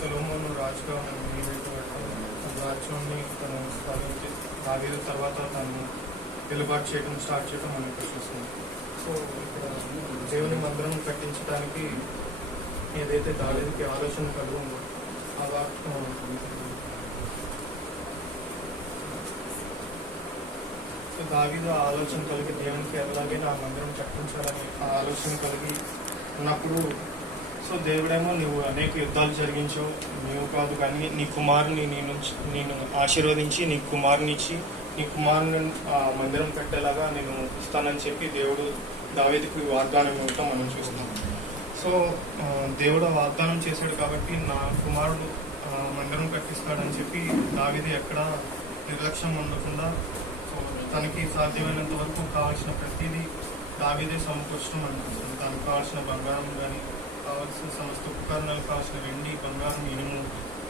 సొలోమోను రాజుగా రాజ్యాన్ని తను స్థాపించి దావీదు తర్వాత తను వెలుబాటు చేయడం స్టార్ట్ చేయడం మనం ఇక్కడ సో ఇక్కడ దేవుని మందిరం కట్టించడానికి ఏదైతే దావీదుకి ఆలోచన కలుగుందో ఆ వాక్యం సో దావీదు ఆ ఆలోచన కలిగి దేవునికి ఎలాగైనా ఆ మందిరం కట్టించాలని ఆ ఆలోచన కలిగి ఉన్నప్పుడు సో దేవుడేమో నువ్వు అనేక యుద్ధాలు జరిగించావు నువ్వు కాదు కానీ నీ కుమారుని నీ నుంచి నేను ఆశీర్వదించి నీ కుమారుని ఇచ్చి నీ కుమారుని మందిరం కట్టేలాగా నేను ఇస్తానని చెప్పి దేవుడు దావేదికి వాగ్దానం ఇవ్వటం మనం చూస్తాం సో దేవుడు వాగ్దానం చేశాడు కాబట్టి నా కుమారుడు మందిరం కట్టిస్తాడని చెప్పి దావేది ఎక్కడ నిర్లక్ష్యం ఉండకుండా సో తనకి సాధ్యమైనంత వరకు కావాల్సిన ప్రతిదీ దావేదే సమకూర్చడం అనిపిస్తుంది తనకు కావాల్సిన బంగారం కానీ కావాల్సిన సమస్త ఉపకరణాలు కావాల్సిన వెండి బంగారం ఇనుము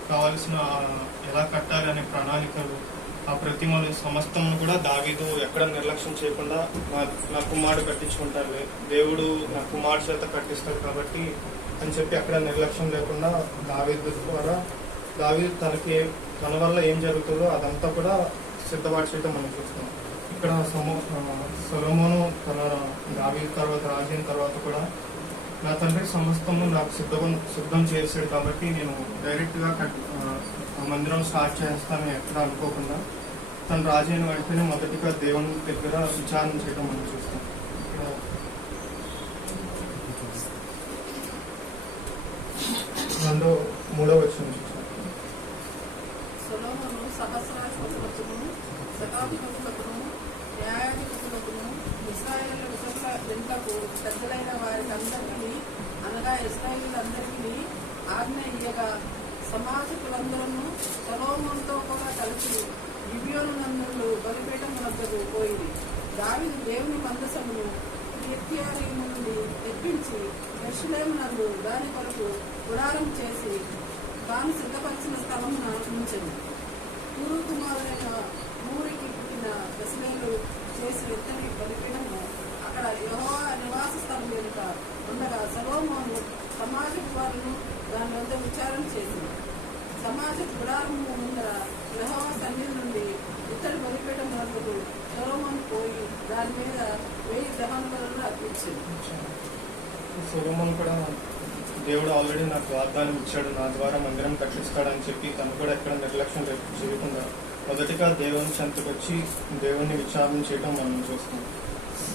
కావాల్సిన ఎలా కట్టాలి అనే ప్రణాళికలు ఆ ప్రతిమలు సమస్తం కూడా దావీదు ఎక్కడ నిర్లక్ష్యం చేయకుండా నా నా కుమారుడు కట్టించుకుంటాడు. దేవుడు నా కుమారుడు చేత కట్టిస్తాడు కాబట్టి అని చెప్పి అక్కడ నిర్లక్ష్యం లేకుండా దావీదు ద్వారా దావీదు తనకి తన వల్ల ఏం జరుగుతుందో అదంతా కూడా సిద్ధపాటు చేయడం మనం చూస్తాం ఇక్కడ సమో సొలోమోను తన దావీదు తర్వాత రాజైన తర్వాత కూడా నా తండ్రి సమస్తము నాకు సిద్ధం సిద్ధం చేసాడు కాబట్టి నేను డైరెక్ట్గా ఆ, మందిరం స్టార్ట్ చేస్తానని ఎక్కడ అనుకోకుండా తను రాజైన వెంటనే మొదటిగా దేవుని దగ్గర విచారణ చేయడం మనం చూస్తాం. రెండో మూడో వచ్చింది అందరికీ అనగా ఇస్రాయేలందరికీ ఆజ్ఞ ఇయ్యగా. సమాజకులందరూ సలోమంతో కూడా కలిసి గిబియోను నందులు బలిపీఠం వద్దకు పోయింది. దావిదు దేవుని మందసమును కీర్తియారీము నుండి తెప్పించి యెరూషలేము నందు దాని కొరకు గుడారం చేసి తాను సిద్ధపరిచిన స్థలమున ఉంచెను. పూర్వ కుమారుడైన ఊరికి పుట్టిన దశమేలు చేసి ఎత్తని బలిపీఠము అక్కడ యెహోవా నివాస స్థలం వెనుక ఉండగా సలోమోను ప్రభుత్వాలను దాని వద్ద విచారణ చేసింది. సమాజ గుడారము ముందర యెహోవా సన్నిధి నుండి ఇత్తడి బలిపేట వద్దకు సొలొమోను పోయి దాని మీద వెయ్యి దహనములను అర్పించింది. సొలొమోన్ కూడా దేవుడు ఆల్రెడీ నాకు వాగ్దానం ఇచ్చాడు. నా ద్వారా మందిరం కట్టిస్తాడని చెప్పి తను కూడా ఎక్కడ నిర్లక్ష్యం చే- చేయకుండా మొదటిగా దేవుని చెంతకొచ్చి దేవుణ్ణి విచారణ చేయడం మనం చూస్తాం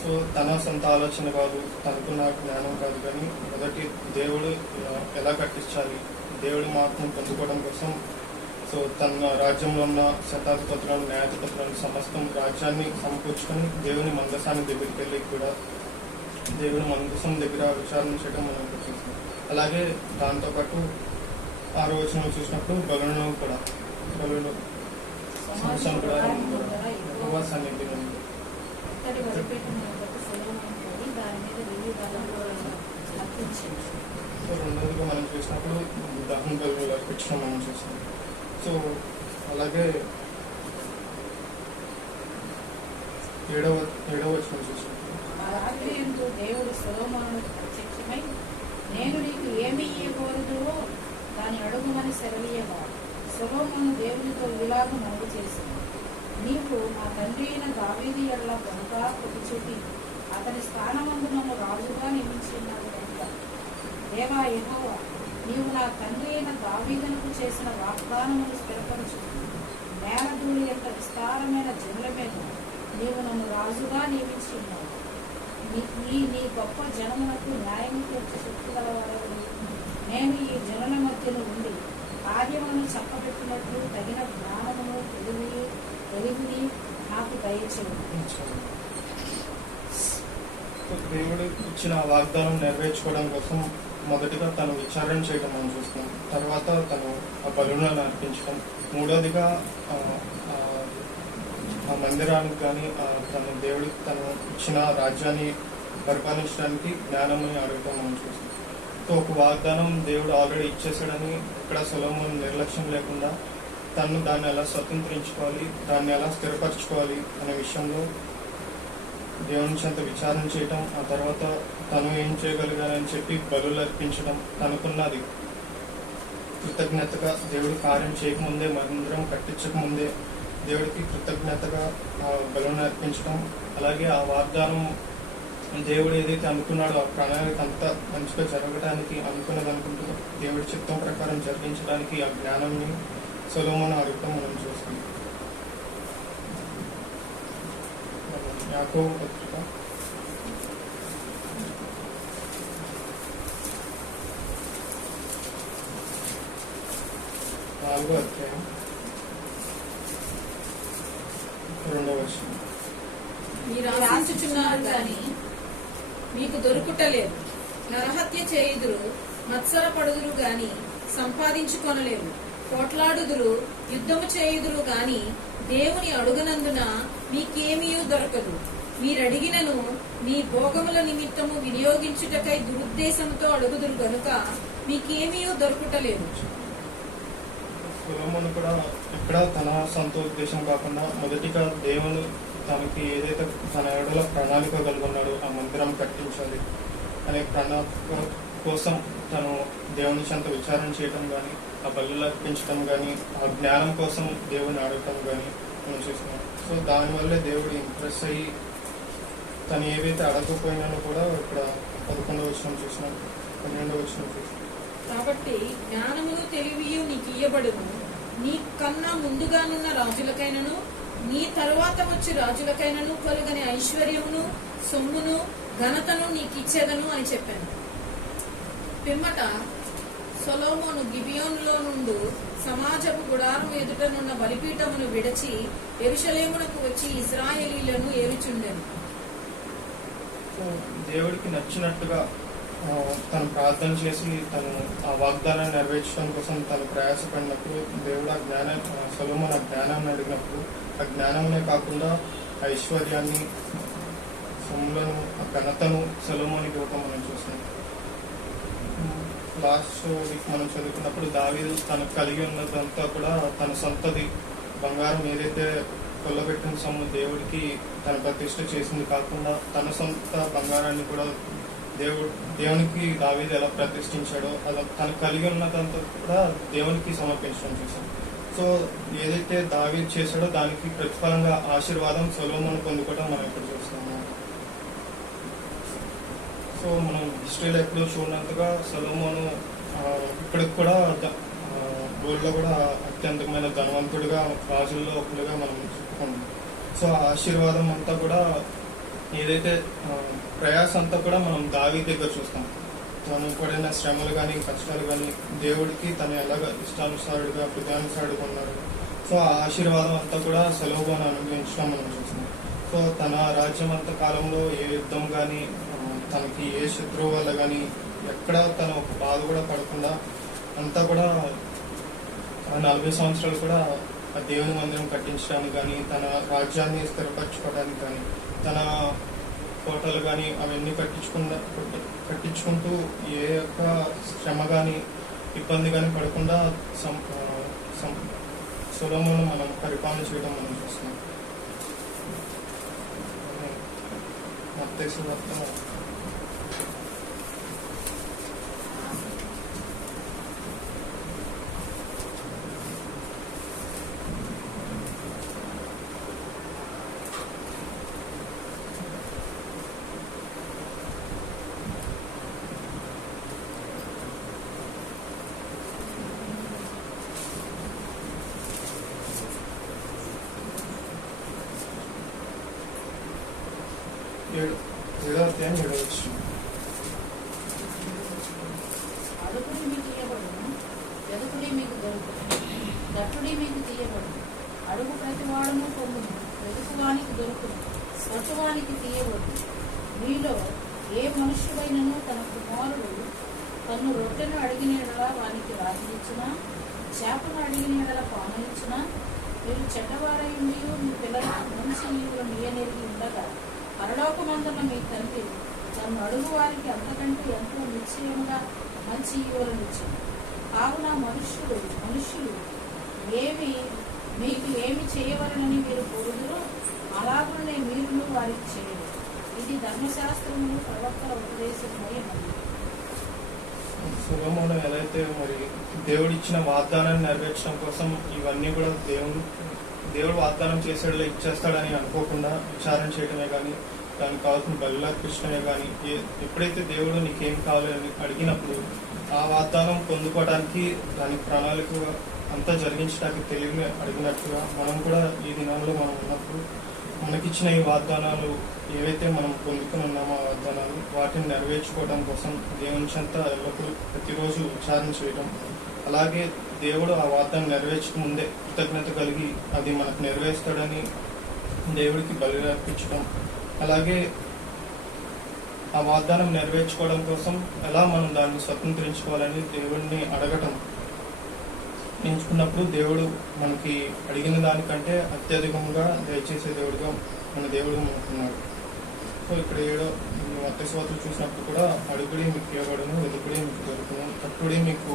సో తన సొంత ఆలోచన కాదు తనకున్న జ్ఞానం కాదు కానీ మొదటి దేవుడు ఎలా కట్టించాలి? దేవుడి మాటను పొందుకోవడం కోసం సో తన రాజ్యంలో ఉన్న శతాధిపతులను న్యాయాధిపతులను సమస్తం రాజ్యాన్ని సమకూర్చుకొని దేవుని మందసాన్ని దగ్గరికి వెళ్ళి కూడా దేవుని మందసం దగ్గర విచారణ చేయడం మనం చూస్తాం. అలాగే దాంతోపాటు ఆ రోజున చూసినప్పుడు బలులను కూడా బలులు సంవత్సరం కూడా యెహోవా సొలొమోను పోయి దాని మీద అర్పించింది. సో రెండోదిగా మనం చూసినప్పుడు అర్పించడం మనం చూస్తాం సో అలాగే ఏడవ ఏడవ వచ్చిన చూసినప్పుడు ఆ రాత్రి ఎందు దేవుడు సొలొమోనుకు ప్రత్యక్షమై నేను నీకు ఏమి ఇయ్యకూడదువో దాని అడుగుమని సెలవీయగా సొలొమోను దేవునితో ఇలాగ చేసింది నీకు మా తండ్రి అయిన దావీది ఎడల కనుక కొట్టి అతని స్థానమందు నన్ను రాజుగా నియమించినాడు కనుక. దేవా ఎహోవా నీవు నా తండ్రి అయిన దావీదునకు చేసిన వాగ్దానమును స్థిరపరచు. నేలధూళి యొక్క విస్తారమైన జనుల మీద నీవు నన్ను రాజుగా నియమించున్నావు. నీ- నీ గొప్ప జనములకు న్యాయం తీర్చే శక్తి గలవాడవు నేను ఈ జనుల మధ్యలో ఉండి కార్యములను చక్కబెట్టినట్లు తగిన జ్ఞానమును తెలివి దేవుని నాకు దయచేయండి దేవుడు ఇచ్చిన వాగ్దానం నెరవేర్చుకోవడం కోసం మొదటిగా తను విచారణ చేయడం మనం చూస్తాం తర్వాత తను ఆ బలులను అర్పించడం. మూడోదిగా ఆ, మందిరానికి కానీ తన దేవుడు తను ఇచ్చిన రాజ్యాన్ని పరిపాలించడానికి జ్ఞానమని అడగటం మనం చూస్తాం సో ఒక వాగ్దానం దేవుడు ఆల్రెడీ ఇచ్చేసాడని ఇక్కడ సులభం నిర్లక్ష్యం లేకుండా తను దాన్ని ఎలా స్వతంత్రించుకోవాలి దాన్ని ఎలా స్థిరపరచుకోవాలి అనే విషయంలో దేవుని చెంత విచారణ చేయటం ఆ తర్వాత తను ఏం చేయగలిగానని చెప్పి బలులు అర్పించడం తనకున్నది కృతజ్ఞతగా దేవుడు కార్యం చేయకముందే మందిరం కట్టించక ముందే దేవుడికి కృతజ్ఞతగా ఆ బలుని అర్పించడం అలాగే ఆ వాగ్దానం దేవుడు ఏదైతే అనుకున్నాడో ఆ ప్రణాళిక అంతా మంచిగా జరగడానికి అనుకున్నది అనుకుంటూ దేవుడి చిత్తం ప్రకారం జరిగించడానికి ఆ జ్ఞానాన్ని సులభమని అడుగుతాం మనం చూస్తాం. యాకో పత్రిక. నాలుగో అధ్యాయం. రెండో వర్షం మీరు ఆశించుచున్నారు కానీ మీకు దొరుకుటలేదు. నరహత్య చేయుదురు మత్సర పడుదురు గాని సంపాదించుకొనలేరు పోట్లాడుదురు యుద్ధము చేయుదురు గాని దేవుని అడుగనందున మీకేమీ దొరకదు. మీరడిగినను మీ భోగముల నిమిత్తము వినియోగించుటకై దురుద్దేశంతో అడుగుదురు గనుక మీకేమీ దొరకటలేదు. సొలొమోను కూడా ఇక్కడ తన సొంత ఉద్దేశం కాకుండా మొదటిగా దేవుని తనకి ఏదైతే తన ఎడల ప్రణాళిక కలుగున్నాడో ఆ మందిరం కట్టించాలి. అనే ప్రణాళిక కోసం తను దేవుని చెంత విచారణ చేయటం కానీ ఆ బల్లులు అర్పించడం కానీ ఆ జ్ఞానం కోసం దేవుని అడగటం కానీ మనం చూసినాం సో దానివల్లే దేవుడు ఇంప్రెస్ అయ్యి తను ఏవైతే అడగకపోయినానో కూడా ఇక్కడ పదకొండవ వచ్చిన చూసినాం పన్నెండవ వచ్చిన చూసినాం. కాబట్టి జ్ఞానమును తెలివియు నీకు ఇయ్యబడును. నీ కన్నా ముందుగానున్న రాజులకైనను నీ తర్వాత వచ్చి రాజులకైనను కలుగని ఐశ్వర్యమును సొమ్మును ఘనతను నీకు ఇచ్చేదను అని చెప్పాను. పిమ్మట సొలోమోను గిబియోన్లో నుండు సమాజపు గుడారం ఎదుటనున్న బలిపీఠమును విడచి ఎరుషలేమునకు వచ్చి ఇజ్రాయేలీలను ఏరుచుండెను సో దేవుడికి నచ్చినట్టుగా తను ప్రార్థన చేసి తను ఆ వాగ్దానాన్ని నెరవేర్చడం కోసం తను ప్రయాసపడినప్పుడు దేవుడు ఆ జ్ఞాన సొలమున జ్ఞానాన్ని అడిగినప్పుడు ఆ జ్ఞానమే కాకుండా ఐశ్వర్యాన్ని సొమ్ములను ఆ ఘనతను సొలోమోనికి ఇవ్వటం మనం చూస్తున్నాం. లాస్ట్ వీక్ మనం చదువుకున్నప్పుడు దావీదు తనకు కలిగి ఉన్నదంతా కూడా తన సొంతది బంగారం ఏదైతే కొల్లబెట్టిన సొమ్ము దేవుడికి తన ప్రతిష్ట చేసింది కాకుండా తన సొంత బంగారాన్ని కూడా దేవుడు దేవునికి దావీదు ఎలా ప్రతిష్ఠించాడో అలా తను కలిగి ఉన్నదంతా కూడా దేవునికి సమర్పించడం చూసాం సో ఏదైతే దావీదు చేశాడో దానికి ప్రతిఫలంగా ఆశీర్వాదం సులభం పొందుకోవడం మనం ఇప్పుడు చూస్తున్నాం సో మనం హిస్టరీలో ఎప్పుడూ చూడనంతగా సొలోమోను ఇప్పటికి కూడా గోల్డ్లో కూడా అత్యంతమైన ధనవంతుడిగా రాజుల్లో ఒకటిగా మనం చెప్పుకుంటాం సో ఆ ఆశీర్వాదం అంతా కూడా ఏదైతే ప్రయాస అంతా కూడా మనం దావి దగ్గర చూస్తాం. తను పడిన శ్రమలు కానీ కష్టాలు కానీ దేవుడికి తను ఎలాగ ఇష్టానుసారుడిగా హృదయానుసారుడిగా ఉన్నాడు. సో ఆ ఆశీర్వాదం అంతా కూడా సెలవుగాను అనుభవించడం మనం చూస్తున్నాం. సో తన రాజ్యం అంత కాలంలో ఏ యుద్ధం కానీ తనకి ఏ శత్రువు వల్ల కానీ ఎక్కడ తన ఒక బాధ కూడా పడకుండా అంతా కూడా నలభై సంవత్సరాలు కూడా ఆ దేవుని మందిరం కట్టించడానికి కానీ తన రాజ్యాన్ని స్థిరపరచుకోవడానికి కానీ తన కోటలు కానీ అవన్నీ కట్టించుకుండా కట్టించుకుంటూ ఏ యొక్క శ్రమ కానీ ఇబ్బంది కానీ పడకుండా సం ఆ, సులభమును మనం పరిపాలన చేయడం మనం చూస్తున్నాం. మత్తయి వార్త ఏడు ఏడో అధ్యాయం ఏడో వచ్చిన అడుగుడి మీకు ఇయ్యబడును వెదుకుడి మీకు దొరుకును దట్టుడి మీకు తీయబడును అడుగు ప్రతివాడును పొందును వెదుకువానికి దొరుకును స్వచ్ఛవానికి తీయవద్దు మీలో ఏ మనుష్యుడైనను తన కుమారుడు తను రొట్టెను అడిగిన ఎడల వానికి రాజునిచ్చునా చేపను అడిగిన ఎడల పాననిచ్చునా మీరు చెడ్డవారై ఉండి మీ పిల్లలకు మంచి ఈవులను ఇయ్యనేది ఉండగా పరలోకమందున మీ తండ్రి నన్ను అడుగు వారికి అంతకంటే ఎంతో నిశ్చయంగా మంచి ఈవులను ఇచ్చింది కావున మనుష్యుడు మనుష్యులు ఏమి మీకు ఏమి చేయవలనని మీరు కోరుదురో మీరును వారికి ఇది ధర్మశాస్త్రము ప్రవక్తల ఉపదేశమై ఉన్నది. సులభమును ఎలా అయితే మరి దేవుడు ఇచ్చిన వాగ్దానాన్ని నెరవేర్చడం కోసం ఇవన్నీ కూడా దేవుడు దేవుడు వాగ్దానం చేసాడు ఇచ్చేస్తాడని అనుకోకుండా విచారణ చేయడమే కానీ దానికి కావాల్సిన బలిలా కృష్ణమే కానీ ఏ- ఎప్పుడైతే దేవుడు నీకేం కావాలి అని అడిగినప్పుడు ఆ వాగ్దానం పొందుకోవడానికి దాని ప్రణాళిక అంతా జరిగించడానికి తెలియని అడిగినట్టుగా మనం కూడా ఈ దినాల్లో మనం ఉన్నప్పుడు మనకిచ్చిన ఈ వాగ్దానాలు ఏవైతే మనం పొందుకుని ఉన్నామో వాగ్దానాలు వాటిని నెరవేర్చుకోవడం కోసం దేవుని చెంత ఎల్లప్పుడూ ప్రతిరోజు ఉచ్చారణ చేయడం అలాగే దేవుడు ఆ వాగ్దానం నెరవేర్చక ముందే కృతజ్ఞత కలిగి అది మనకు నెరవేరుస్తాడని దేవుడికి బలి అర్పించడం అలాగే ఆ వాగ్దానం నెరవేర్చుకోవడం కోసం ఎలా మనం దాన్ని స్వతంత్రించుకోవాలని దేవుడిని అడగటం. ఎంచుకున్నప్పుడు దేవుడు మనకి అడిగిన దానికంటే అత్యధికంగా దయచేసే దేవుడుగా మన దేవుడు మనకున్నాడు. సో ఇక్కడ ఏడో మత్స్యవాతులు చూసినప్పుడు కూడా అడుగుడి మీకు తీయబడును వెతుకుడి మీకు దొరుకును తట్టుడి మీకు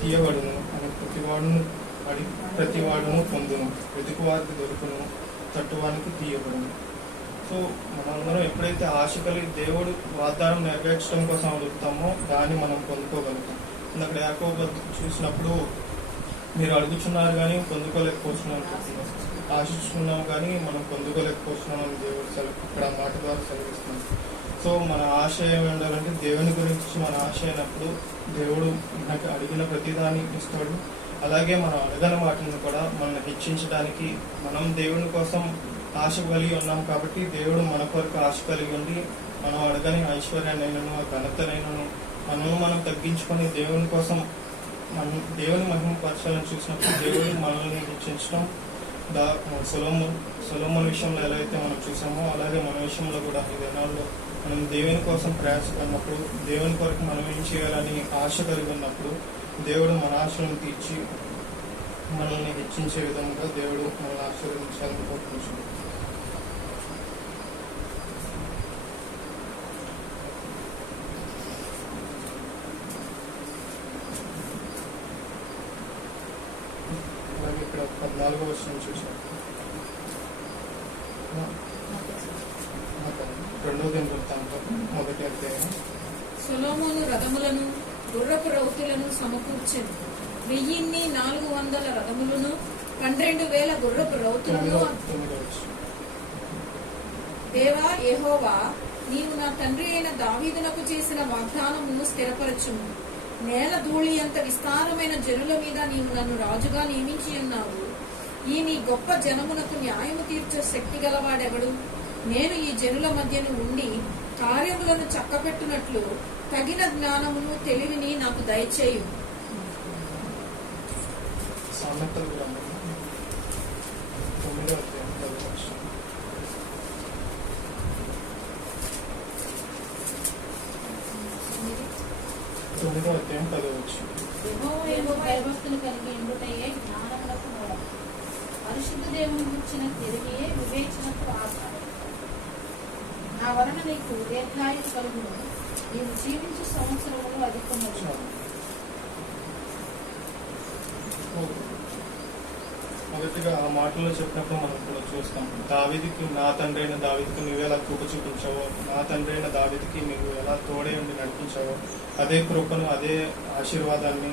తీయబడును అని ప్రతివాడును అడి ప్రతివాడును పొందును. వెతుకు వారికి దొరుకును తట్టువానికి తీయబడును. సో మనందరం ఎప్పుడైతే ఆశ కలిగి దేవుడు వాగ్దానం నెరవేర్చడం కోసం అడుగుతామో దాన్ని మనం పొందుకోగలుగుతాం. అక్కడ యాకోబు చూసినప్పుడు మీరు అడుగుచున్నారు కానీ పొందుకోలేకపోతున్నాం ఆశిస్తున్నాం కానీ మనం పొందుకోలేకపోతున్నాం అని దేవుడు సెలవు ఇక్కడ మాట ద్వారా సెలవిస్తున్నాం సో మన ఆశ ఏమి ఉండాలంటే దేవుని గురించి మన ఆశ అయినప్పుడు దేవుడు మనకి అడిగిన ప్రతిదాన్ని ఇస్తాడు. అలాగే మనం అడగని వాటిని కూడా మనల్ని హెచ్చించడానికి మనం దేవుని కోసం ఆశ కలిగి ఉన్నాం కాబట్టి దేవుడు మన కొరకు ఆశ కలిగి ఉండి మనం అడగని ఐశ్వర్యాన్నైనను ఘనతనైనను మనము మనం తగ్గించుకొని దేవుని కోసం మనం దేవుని మహిమ పరచాలని చూసినప్పుడు దేవుని మనల్ని హెచ్చించడం దా సులభము సులభం విషయంలో ఎలా అయితే మనం చూసామో అలాగే మన విషయంలో కూడా ఈ దినాల్లో మనం దేవుని కోసం ప్రయాసపడినప్పుడు దేవుని కొరకు మనం ఏం చేయాలని ఆశ కలిగి ఉన్నప్పుడు దేవుడు మన ఆశలను తీర్చి మనల్ని హెచ్చించే విధంగా దేవుడు మనల్ని ఆశీర్వదించాలని కోరుకుంటున్నాం అలాగే ఇక్కడ పద్నాలుగో వర్షం చూసాం రెండో మొదటి అధ్యాయం సొలోమోను రథములను గుర్రపు రౌతులను సమకూర్చెను. వెయ్యిన్ని నాలుగు వందల రథములను పన్నెండు వేల గుర్రపు రౌతులను దేవా యెహోవా నీవు నా తండ్రి అయిన దావీదునకు చేసిన వాగ్దానమును స్థిరపరచుము. నేల ధూళి అంత విస్తారమైన జనుల మీద నీవు నన్ను రాజుగా నియమించి ఉన్నావు ఈ నీ గొప్ప జనమునకు న్యాయము తీర్చే శక్తి గలవాడెవడు? నేను ఈ జనుల మధ్యను ఉండి కార్యములను చక్కపెట్టునట్లు తగిన జ్ఞానమును తెలివిని నాకు దయచేయు. తొమ్మిదో అధ్యాయం పదో వర్షం తొమ్మిదో అధ్యాయం పదో వర్షం యెహోవాయందు భయభక్తులు కలిగి ఉండుటయే జ్ఞానములకు మూలం పరిశుద్ధ దేవుని గుర్చిన తిరిగియే వివేచనకు ఆధారం. నా వలన నీకు దీర్ఘాయు కలుగును నీవు జీవించు సంవత్సరములు అధికము మొదటిగా ఆ మాటల్లో చెప్పినప్పుడు మనం కూడా చూస్తాం. దావిదికి నా తండ్రి అయిన దావిదికి నువ్వు ఎలా కృప చూపించావో నా తండ్రి అయిన దావిదికి నువ్వు ఎలా తోడే ఉండి నడిపించావో అదే కృపను అదే ఆశీర్వాదాన్ని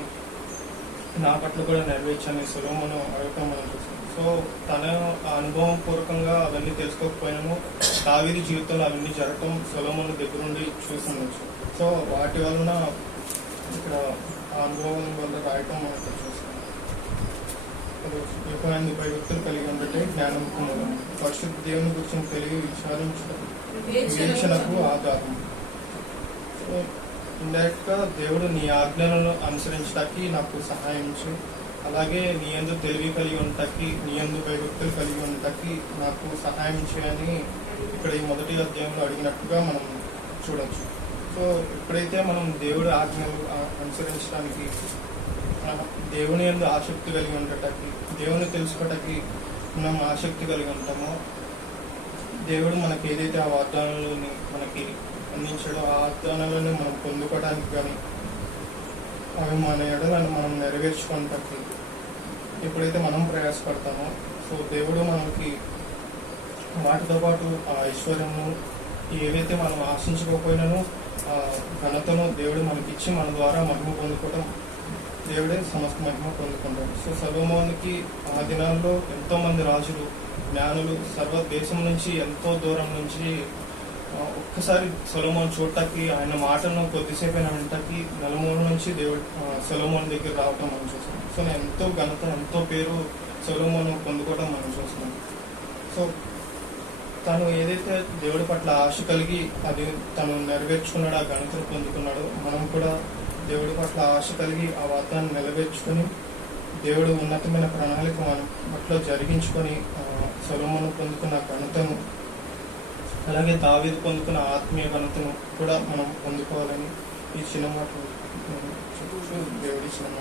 నా పట్ల కూడా నెరవేర్చని సులభమును అడగటం మనం చూస్తాం. సో తన అనుభవం పూర్వకంగా అవన్నీ తెలుసుకోకపోయినాము. దావిది జీవితంలో అవన్నీ జరగటం సులభమును దగ్గరుండి చూస్తుండొచ్చు సో వాటి వలన ఇక్కడ ఆ అనుభవం వల్ల రాయటం మనం ఇక్కడ చూస్తాం విఫలాన్ని భయభక్తులు కలిగి ఉండటే జ్ఞానం మూలం పరిశుద్ధ దేవుని గురించి తెలియ విచారించడం వివేచనకు ఆధారం. సో ఇండైరెక్ట్ దేవుడు నీ ఆజ్ఞలను అనుసరించడానికి నాకు సహాయం చేయి. అలాగే నీ ఎందు తెలివి కలిగి ఉండటానికి నీ ఎందు భయభక్తులు కలిగి ఉండటానికి నాకు సహాయం చేయని ఇక్కడ ఈ మొదటి అధ్యాయంలో అడిగినట్టుగా మనం చూడవచ్చు సో ఎప్పుడైతే మనం దేవుడి ఆజ్ఞలు అనుసరించడానికి దేవుని ఎందు ఆసక్తి కలిగి ఉండటానికి దేవుని తెలుసుకోవటానికి మనం ఆసక్తి కలిగి ఉంటామో దేవుడు మనకి ఏదైతే ఆ వాగ్దానాలని మనకి అందించాడో ఆ వాగ్దానాలను మనం పొందుకోవడానికి కానీ అవి మన ఎడలను మనం నెరవేర్చుకోవటానికి ఎప్పుడైతే మనం ప్రయాసపడతామో సో దేవుడు మనకి వాటితో పాటు ఆ ఐశ్వర్యము ఏవైతే మనం ఆశించకపోయినానో ఆ ఘనతను దేవుడు మనకిచ్చి మన ద్వారా మహిమ పొందుకోవడం దేవుడే సమస్త మహిమ పొందుకుంటాడు. సో సలోమోనికి ఆ దినాల్లో ఎంతోమంది రాజులు జ్ఞానులు సర్వ దేశం నుంచి ఎంతో దూరం నుంచి ఒక్కసారి సొలమోన్ చూడటానికి ఆయన మాటను కొద్దిసేపు అయినా వింటాకి నలుమూల నుంచి దేవుడు సొలమోన్ దగ్గర రావటం మనం చూస్తాం సో ఎంతో ఘనత ఎంతో పేరు సొలమోన్ పొందుకోవడం మనం చూస్తున్నాం. సో తను ఏదైతే దేవుడి పట్ల ఆశ కలిగి అది తను నెరవేర్చుకున్నాడో ఆ ఘనతను పొందుకున్నాడో మనం కూడా దేవుడి పట్ల ఆశ కలిగి ఆ వాతాన్ని నెరవేర్చుకొని దేవుడు ఉన్నతమైన ప్రణాళిక మనం పట్ల జరిగించుకొని సొలమోను పొందుకున్న ఘనతను అలాగే దావీదు పొందుకున్న ఆత్మీయ ఘనతను కూడా మనం పొందుకోవాలని ఈ చిన్న దేవుడి చిన్న